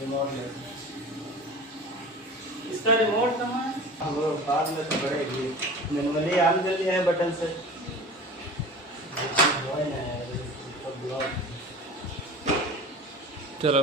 Remote ले इसका remote कहाँ है? वो बाद में तो बढ़ेगी मैनुअली ऑन कर लिया है बटन से चलो